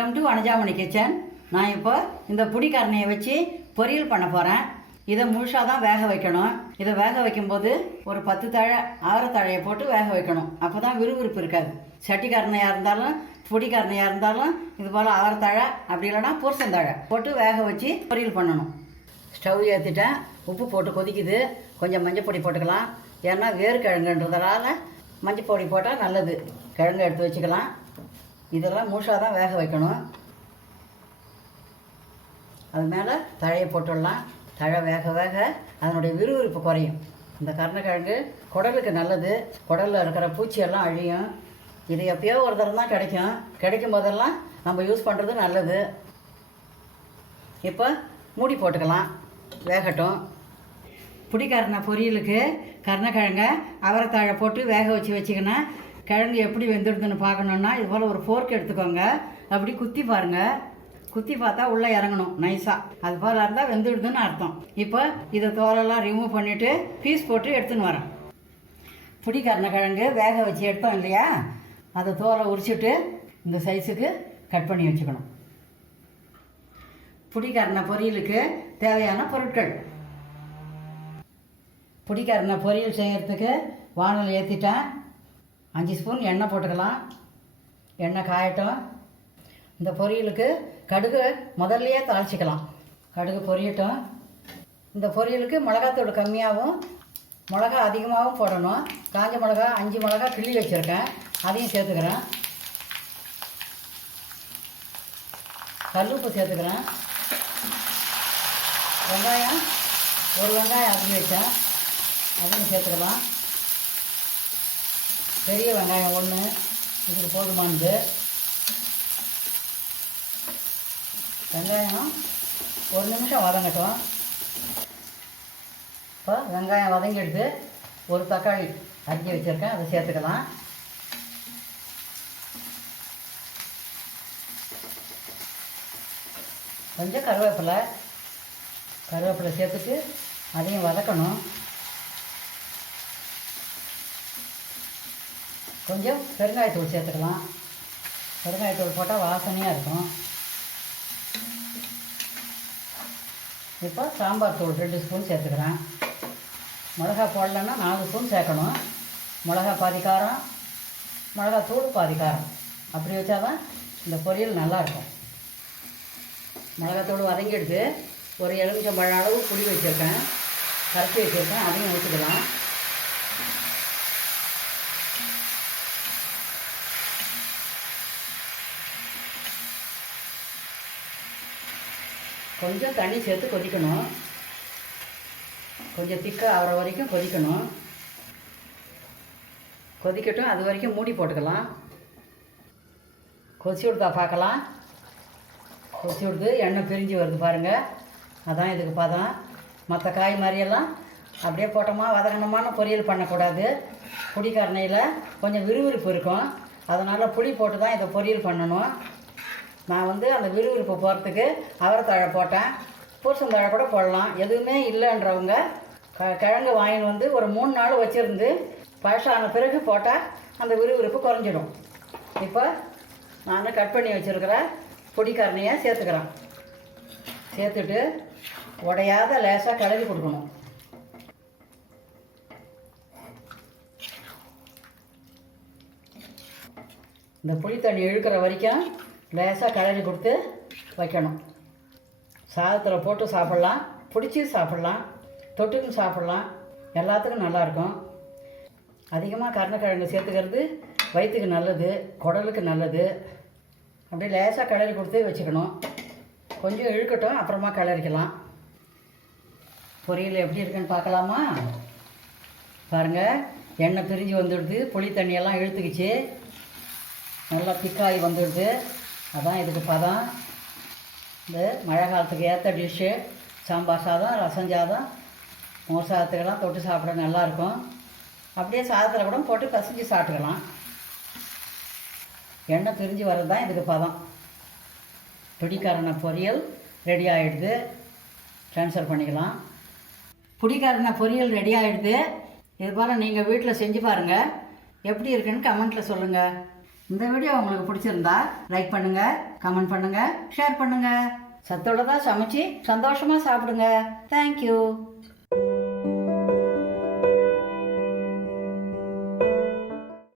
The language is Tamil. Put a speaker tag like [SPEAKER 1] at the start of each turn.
[SPEAKER 1] வெல்கம் டு வனஜாமணி கிச்சன் நான் இப்போ இந்த புடிக்கரணையை வச்சு பொரியல் பண்ண போகிறேன் இதை முழுசாக தான் வேக வைக்கணும். இதை வேக வைக்கும்போது ஒரு பத்து தழை ஆறத்தழையை போட்டு வேக வைக்கணும். அப்போ தான் விறுவிறுப்பு இருக்காது. சட்டிக்கரணையாக இருந்தாலும் பொடிக்கரணையாக இருந்தாலும் இது போல் ஆறத்தழை அப்படி இல்லைன்னா பூசந்தழை போட்டு வேக வச்சு பொரியல் பண்ணணும். ஸ்டவ் ஏற்றிட்டேன் உப்பு போட்டு கொதிக்குது. கொஞ்சம் மஞ்சள் பொடி போட்டுக்கலாம். ஏன்னா வேர்க்கிழங்குன்றதுனால மஞ்சள் பொடி போட்டால் நல்லது. கிழங்கு எடுத்து வச்சுக்கலாம். இதெல்லாம் மூஷாக தான் வேக வைக்கணும். அது மேலே தழையை போட்டுடலாம். தழை வேக வேக அதனுடைய விறுவிறுப்பு குறையும். இந்த கருணக்கிழங்கு குடலுக்கு நல்லது. குடலில் இருக்கிற பூச்சியெல்லாம் அழியும். இது எப்பயோ ஒரு தரம் தான் கிடைக்கும். கிடைக்கும் போதெல்லாம் நம்ம யூஸ் பண்ணுறது நல்லது. இப்போ மூடி போட்டுக்கலாம். வேகட்டும். புடிக்கரணை பொரியலுக்கு கருணக்கிழங்க அவரைத்தாழை போட்டு வேக வச்சு வச்சிங்கன்னா கிழங்கு எப்படி வெந்துடுதுன்னு பார்க்கணுன்னா இது போல் ஒரு ஃபோர்க் எடுத்துக்கோங்க. அப்படி குத்தி பாருங்கள் குத்தி பார்த்தா உள்ளே இறங்கணும் நைஸாக அது போல் இருந்தால் வெந்துடுதுன்னு அர்த்தம். இப்போ இதை தோலெல்லாம் ரிமூவ் பண்ணிவிட்டு பீஸ் போட்டு எடுத்துன்னு வரேன். புடிக்கரண கிழங்கு வேக வச்சு எடுத்தோம் இல்லையா? அதை தோலை உரிச்சிட்டு இந்த சைஸுக்கு கட் பண்ணி வச்சுக்கணும். புடிக்கரண பொரியலுக்கு தேவையான பொருட்கள். புடிக்கரண பொரியல் செய்கிறதுக்கு வானல் ஏற்றிட்டேன் அஞ்சு ஸ்பூன் எண்ணெய் போட்டுக்கலாம். எண்ணெய் காயட்டும். இந்த பொரியலுக்கு கடுகு முதல்லையே தாளிச்சிக்கலாம். கடுகு பொரியட்டும். இந்த பொரியலுக்கு மிளகாத்தூள் கம்மியாகவும் மிளகா அதிகமாகவும் போடணும். காஞ்ச மிளகா அஞ்சு மிளகா கிள்ளி வச்சுருக்கேன். அதையும் சேர்த்துக்கிறேன். கல்லுப்பு சேர்த்துக்கிறேன். வெங்காயம் ஒரு வெங்காயம் அரிஞ்சு வச்சேன். அதையும் சேர்த்துக்கலாம். பெரிய வெங்காயம் ஒன்று இதுக்கு போதுமானது வெங்காயம் ஒரு நிமிஷம் வதங்கட்டும். இப்போ வெங்காயம் வதங்கிடுது. ஒரு தக்காளி அரிஞ்சு வச்சுருக்கேன். அதை சேர்த்துக்கலாம். கொஞ்சம் கருவேப்பிலை. கருவேப்பிலை சேர்த்துட்டு அதையும் வதக்கணும். கொஞ்சம் பெருங்காயத்தூள் சேர்த்துக்கலாம். பெருங்காயத்தூள் போட்டால் வாசனையாக இருக்கும். இப்போ சாம்பார் தூள் ரெண்டு ஸ்பூன் சேர்த்துக்கிறேன். மிளகா போடலன்னா நாலு ஸ்பூன் சேர்க்கணும். மிளகா பாதி காரம் மிளகா தூள் பாதி காரம் அப்படி வச்சாதான் இந்த பொரியல் நல்லாயிருக்கும் மிளகாத்தூள் வதங்கிடுது ஒரு எலுமிச்சம்பழம் அளவு புளி வச்சுருக்கேன். கரைச்சி வச்சுருக்கேன். அதையும் ஊற்றிக்கலாம் கொஞ்சம் தண்ணி சேர்த்து கொதிக்கணும். கொஞ்சம் திக்காக ஆகிற வரைக்கும் கொதிக்கணும். கொதிக்கட்டும் அது வரைக்கும் மூடி போட்டுக்கலாம். கொதிச்சு விடுதா பார்க்கலாம். கொதிச்சு விடுது எண்ணெய் பிரிஞ்சு வருது பாருங்கள் அதான் இதுக்கு பதம். மற்ற காய் மாதிரியெல்லாம் அப்படியே போட்டோமா வதகனமான பொரியல் பண்ணக்கூடாது. புளிக்கரணையில் கொஞ்சம் விறுவிறுப்பு இருக்கும். அதனால் புளி போட்டு தான் இதை பொரியல் பண்ணணும். நான் வந்து அந்த விறுவிறுப்பு போகிறதுக்கு அவரைத்தழை போட்டேன். பூசந்தழை கூட போடலாம். எதுவுமே இல்லைன்றவங்க க கிழங்கு வாங்கின்னு வந்து ஒரு மூணு நாள் வச்சுருந்து பழசான பிறகு போட்டால் அந்த விறுவிறுப்பு குறைஞ்சிடும். இப்போ நான் கட் பண்ணி வச்சுருக்கிற பொடிக்கரணையை சேர்த்துக்கிறேன். சேர்த்துட்டு உடையாத லேசாக கிளறி கொடுக்கணும். இந்த புளி தண்ணி இழுக்கிற வரைக்கும் லேசாக கிளறி கொடுத்து வைக்கணும். சாதத்தில் போட்டு சாப்பிட்லாம். பிடிச்சி சாப்பிட்லாம். தொட்டுக்கும் சாப்பிட்லாம். எல்லாத்துக்கும் நல்லாயிருக்கும் அதிகமாக கருணக்கிழங்கு சேர்த்துக்கிறது வயிற்றுக்கு நல்லது குடலுக்கு நல்லது. அப்படியே லேசாக கிளறி கொடுத்து வச்சுக்கணும். கொஞ்சம் இழுக்கட்டும் அப்புறமா கிளறிக்கலாம். பொரியல் எப்படி இருக்குன்னு பார்க்கலாமா? பாருங்கள் எண்ணெய் பிரிஞ்சு வந்துடுது. புளி தண்ணியெல்லாம் இழுத்துக்கிச்சு. நல்லா திக்காய் வந்துடுது. அதான் இதுக்கு பதம். இந்த மழை காலத்துக்கு ஏற்ற டிஷ்ஷு சாம்பார் சாதம் ரசம் சாதம் மோர் சாதத்துக்கெல்லாம் தொட்டு சாப்பிட நல்லாயிருக்கும் அப்படியே சாதத்தில் கூட போட்டு பசிஞ்சு சாப்பிட்டுக்கலாம். எண்ணெய் பிரிஞ்சு வர்றது தான் இதுக்கு பதம். பிடிக்காரண பொரியல் ரெடி ஆகிடுது ட்ரான்ஸ்ஃபர் பண்ணிக்கலாம். பிடிக்காரண பொரியல் ரெடி ஆகிடுது இது போல் நீங்கள் வீட்டில் செஞ்சு பாருங்கள் எப்படி இருக்குன்னு கமெண்ட்டில் சொல்லுங்கள் இந்த வீடியோ உங்களுக்கு பிடிச்சிருந்தா லைக் பண்ணுங்க கமெண்ட் பண்ணுங்க ஷேர் பண்ணுங்க. தான் சமைச்சு சந்தோஷமா சாப்பிடுங்க. தேங்க்யூ